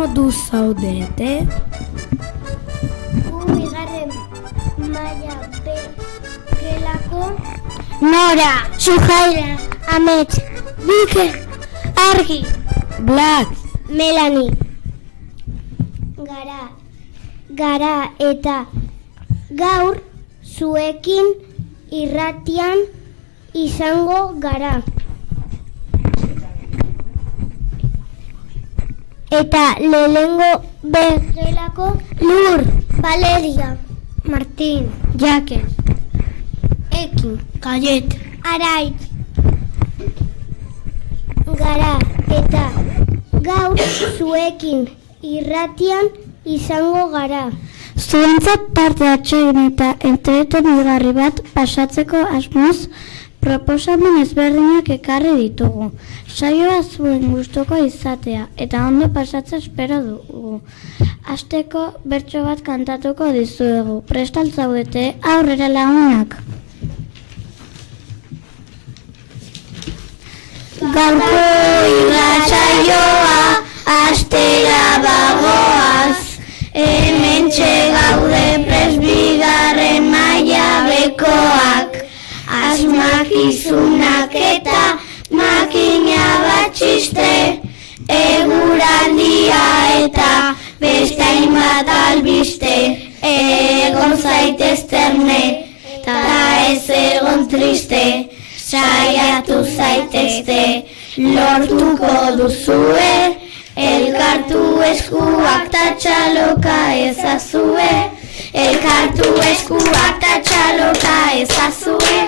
moduz zaudete? Bigarren maila gelako. Nora, Sujaira, Amets, Mikel, Argi, Black, Melanie. Gara eta gaur zuekin irratian izango gara. Eta lehenengo gelako Lur, Valeria, Martín, Jakel, Ekin, Kayet, Araitz. Gara eta gaur zuekin irratian izango gara. Zuentzat parte atxegin eta entretenigarri bat pasatzeko asmoz proposamen ezberdinak ekarri ditugu. Saioa zuen gustuko izatea eta ondo pasatzea espero dugu. Hasteko bertso bat kantatuko dizuegu. Prest al zaudete? Aurrera lagunak. Gaurko irratsaioa astera bagoaz. Hementxe gaude prest bigarren maila bekoak. Asmakizunak eta makina bat txiste, eguraldia eta beste hainbat albiste. Egon zaitez terne eta ez egon triste, saiatu zaitezte, lortuko duzue, elkartu eskuak ta txaloka ezazue. Elkartu eskuak ta txaloka ezazue.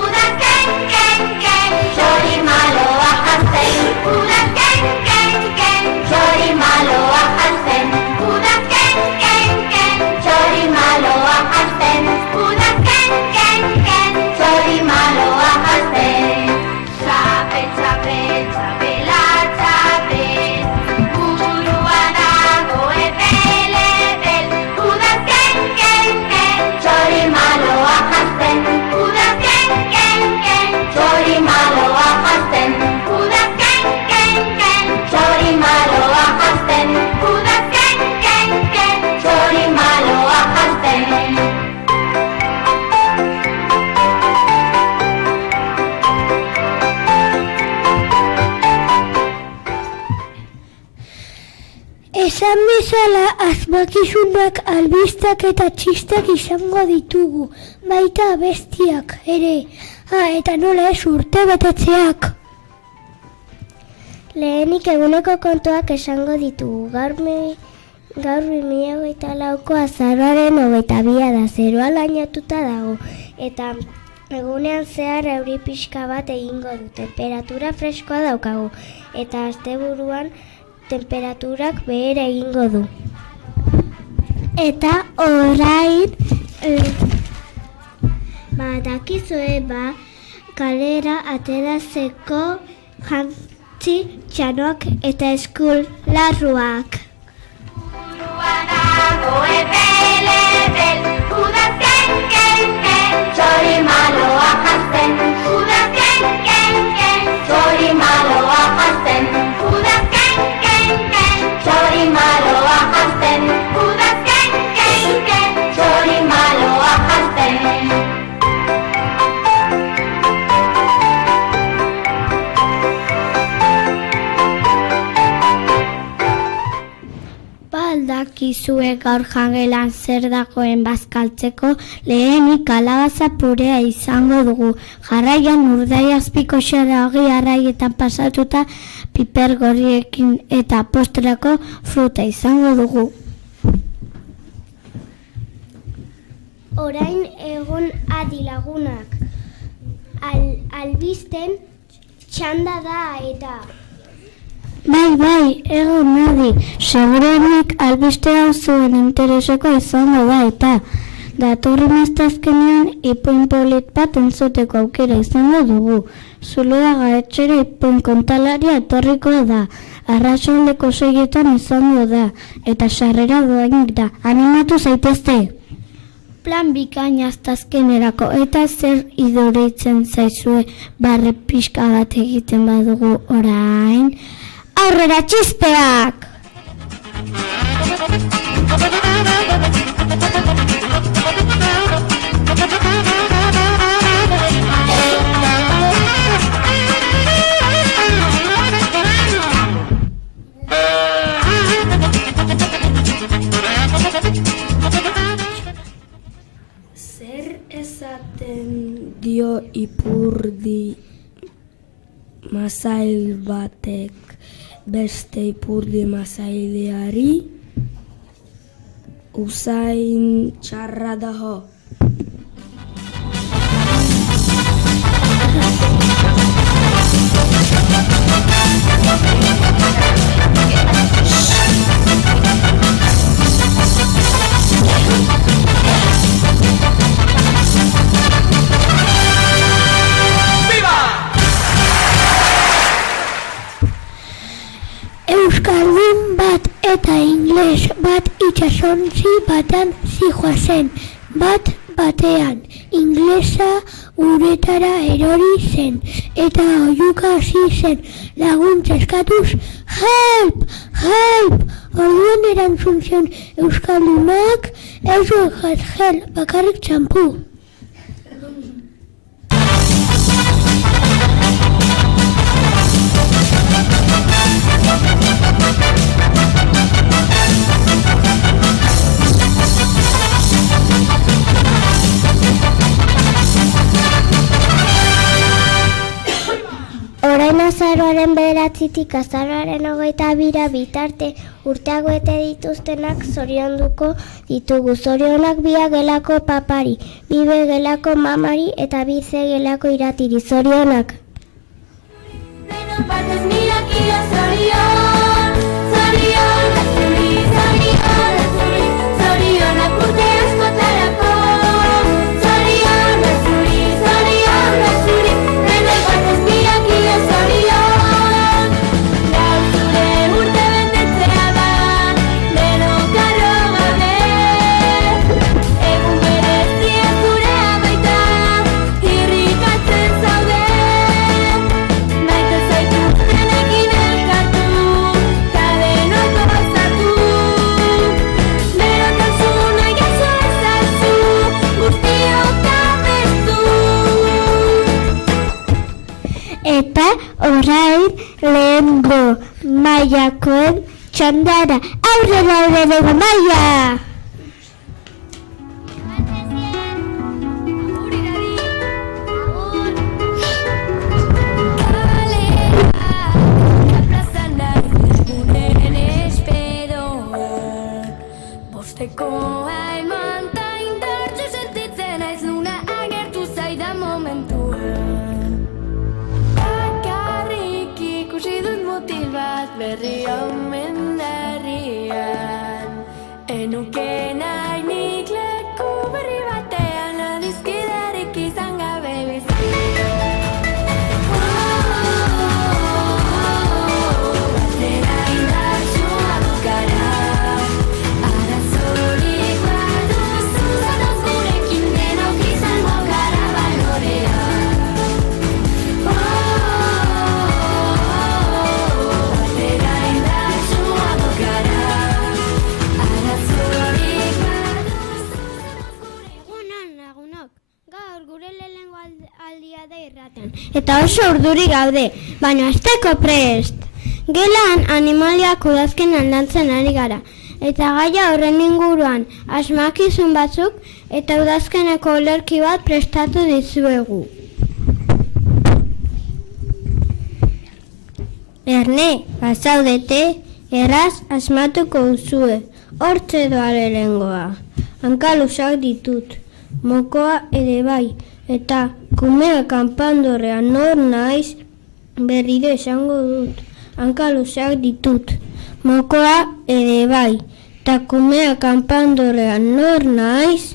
Udak ken, ken, ken, txori maloa jantzen. Udak ken, ken, ken, txori maloa jantzen. Udak ken, ken, ken, txori maloa jantzen. Udak ken, ken, ken, txori maloa jantzen. Txapel, txapel, txapela, txapel, burua dago epel, epel. Udak ken, ken, ken, txori maloa jantzen. Udak ken, ken, ken, txori maloa jantzen. Udak ken, ken, ken, txori maloa jantzen. Udak ken, ken, ken, txori maloa jantzen. Esan bezala asmakizunak, albistak eta txistak izango ditugu, baita abestiak ere. Eta nola ez urte betetzeak. Lehenik eguneko kontuak esango ditugu. Gaur 2024ko azaroaren 22 da, zeroa lainatuta dago. Eta egunean zehar euri pixka bat egingo du. Temperatura freskoa daukagu. Eta asteburuan temperaturak behera egingo du. Eta orain badakizue kalera ateratzeko jantzi txanoak eta eskularruak. Burua dago epel, epel, udak ken, ken, ken, txori maloa jantzen. Udak ken, ken, ken, txori maloa jantzen. Udak ken, ken, ken, txori maloa jantzen. Udak ken, ken, ken, txori maloa jantzen. Badakizue gaur jangelan zer dagoen bazkaltzeko, lehenik kalabaza purea izango dugu. Jarraian Urdaiazpiko xerragi arraietan pasatuta piper gorriekin eta postrako fruta izango dugu. Orain egon adi lagunak. Albisten txanda da eta... Bai, egon nadi. Segurenik albiste hau zuen intereseko izango da eta datorren astazkenean ipuin polit bat entzuteko aukera izango dugu. Zuloaga etxera ipuin kontalaria etorriko da. Arratsaldeko 6etan izango da eta sarrera doainik da. Animatu zaitezte! Plan bikaina astazkenerako eta zer iduritzen zaizue barre pixka bat egiten badugu orain. aurrera txisteak! Zer esaten dio ipurdi masail batek beste ipurdi masaileari? Usain txarra dago. Euskaldun bat eta ingles bat itsasontzi batan zihoazen, bat batean. Inglesa uretara erori zen, eta oihuka hasi zen laguntza eskatuz, help, help! Orduan erantzun zion Euskaldunak, ez duek gel, bakarrik txampu. Orain azaroaren 9-tik azaroaren 22 bitarte urteak bete dituztenak zorionduko ditugu. Zorionak bi gelako papari, bi gelako mamari eta bi gelako iratiri. Zorionak! Eta orain lehengo mailakoen txandara. Aurrera maila! Berri omen herrian, enuke nahi nik leku berri batean, adizkidarik izan gabe batera indartsuak gara, arazorik baduzu, zatoz gurekin denok izango gara balorean. Eta oso urduri gaude, baina azteko prest. Gelan animaliak udazken aldantzen ari gara, eta gaia horren inguruan asmakizun batzuk eta udazkeneko olerki bat prestatu dizuegu. Erne, bazaudete, erraz asmatuko duzue, hortze doare lehengoa. Hankalusak ditut, mokoa ere bai, eta kumea kanpandorrean nor naiz berriro esango dut. Hankalusak ditut, mokoa ere bai, eta kumea kanpandorrean nor naiz.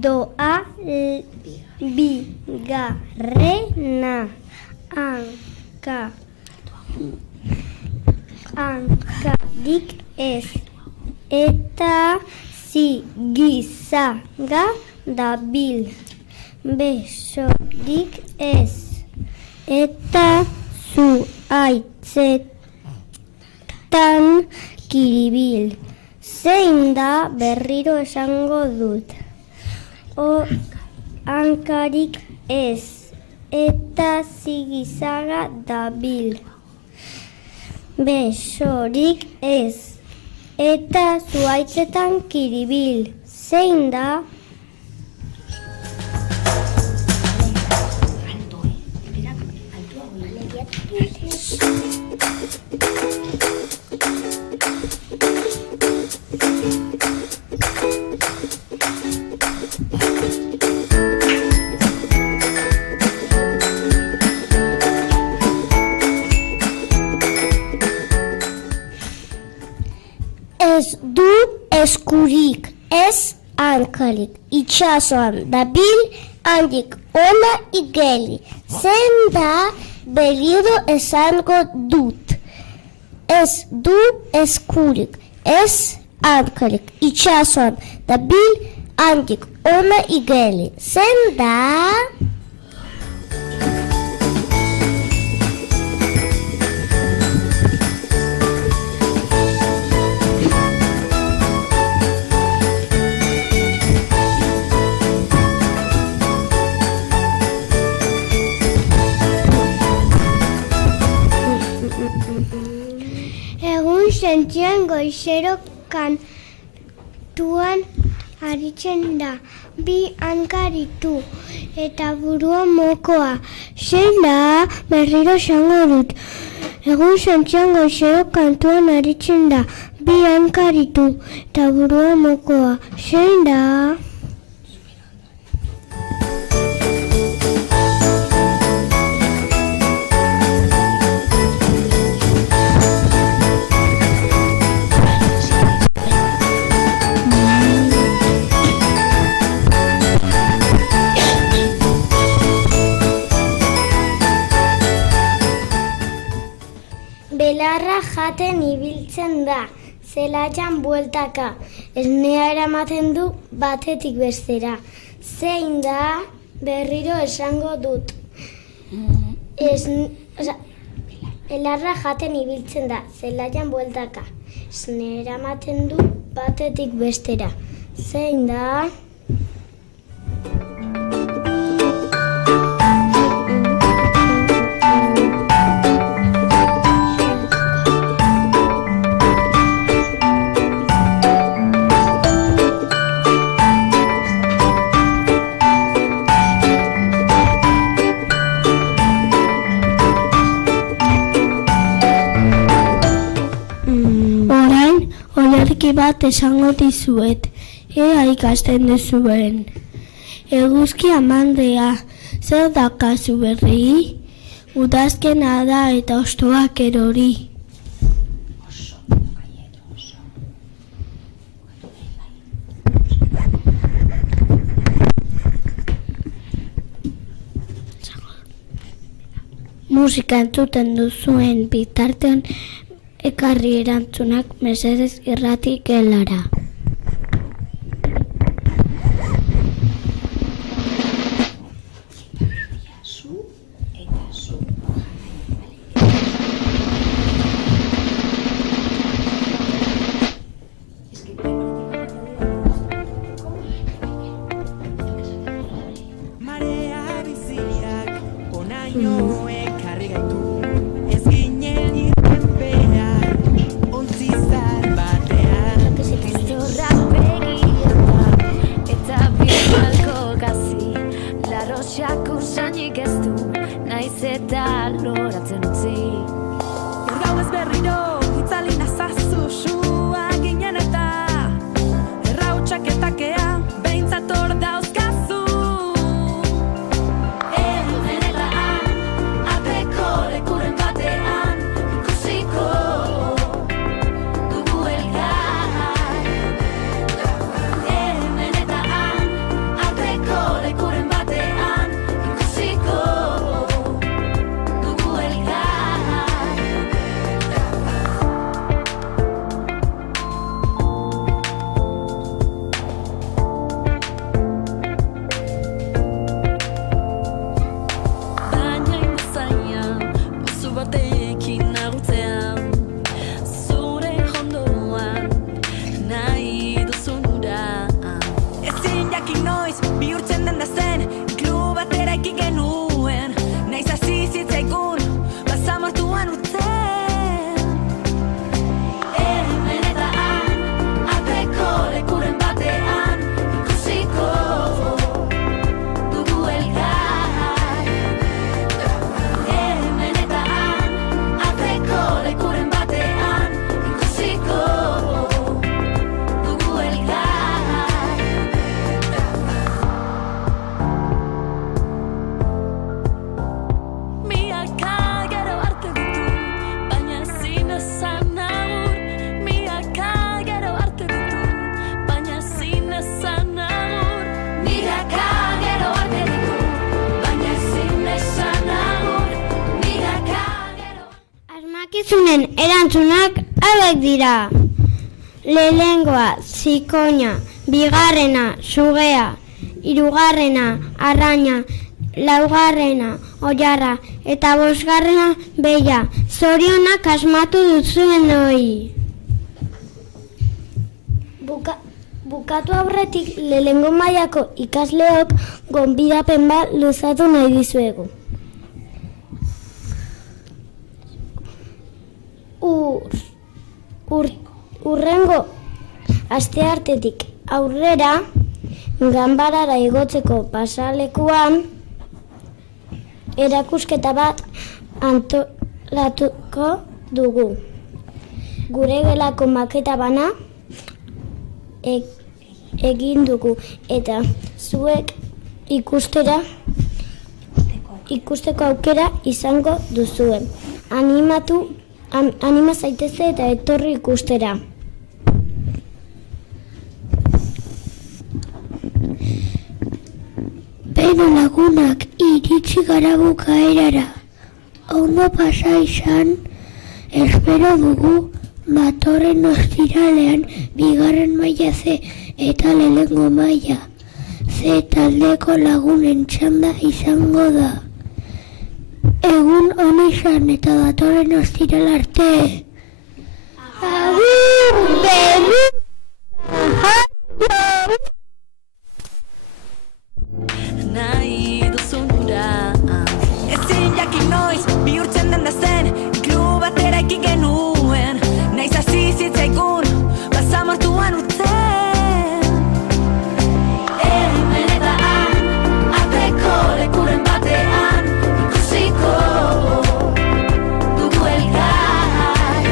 doa bigarrena hankarik ez eta zigizaga dabil besorik ez eta zuhaitzetan kiribil. Zein da berriro esango dut. Hankarik ez eta zigizaga dabil. Besorik ez eta zuhaitzetan kiribil. Zein da? Ez du eskurik, ez hankarik, itxasoan dabil handik ona igeli. Zein da berriro esango dut. Ez du eskurik, ez hankarik, itxasoan dabil handik ona igeli. Zein da? Egun sentzian goizero kantuan aritzen da, bi hankaritu eta burua mokoa. Zein da berriro esango dut. Egun sentzian goizero kantuan aritzen da, bi hankaritu eta burua mokoa. Zein da? Belarra jaten ibiltzen da, zelaian bueltaka, esnea eramaten du batetik bestera. Zein da berriro esango dut. Belarra jaten ibiltzen da, zelaian bueltaka, esnea eramaten du batetik bestera. Zein da? Olerki bat esango dizuet, ea ikasten duzuen. Eguzki amandea, zer dakazu berri? Udazkena da eta hostoak erori. Musika entzuten duzuen bitartean ekarri erantzunak mesedez irrati gelara. Marea biziak onaino ekarri gaitu. Ez ginen irtenpean, ontzi zar batean. Galdekizunen erantzunak hauek dira. Lehenengoa, zikoina, bigarrena, sugea, hirugarrena, arraina, laugarrena, oilarra, eta bosgarrena, beia. Zorionak asmatu duzuen hori. Bukatu aurretik lehenengo mailako ikasleok gonbidapen bat luzatu nahi dizuegu. Urrengo asteartetik aurrera ganbarara igotzeko pasalekuan erakusketa bat antolatuko dugu. Gure gelako maketa bana egin dugu eta zuek ikusteko aukera izango duzue. Anima zaitezte eta etorri ikustera. Beno lagunak, iritsi gara bukaerara. Ondo pasa izan, espero dugu datorren ostiralean bigarren maila C eta lehenengo maila C taldeko lagunen txanda izango da. Egun on izan eta datorren ostiral arte. Agur, benu! Nahi duzun hura ezin jakin noiz bihurtzen den da zen klub batera ekin genuen naiz hasi zitzaigun basamortuan urtzen hemen eta han ateko lekuren batean ikusiko dugu elkar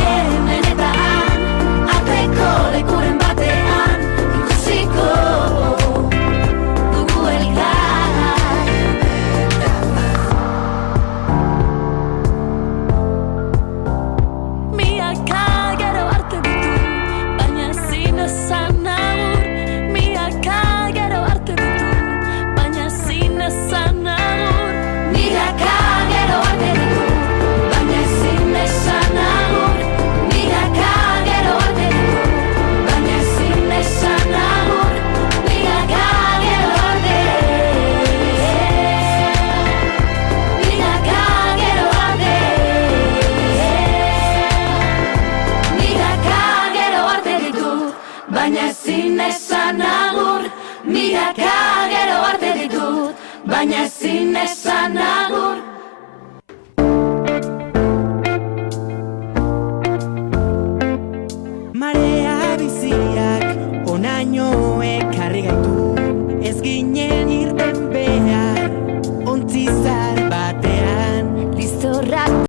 hemen eta han ateko lekuren batean ikusiko baina ezin esan agur, milaka gero arte ditut, baina ezin esan agur. Marea biziak onaino ekarri gaitu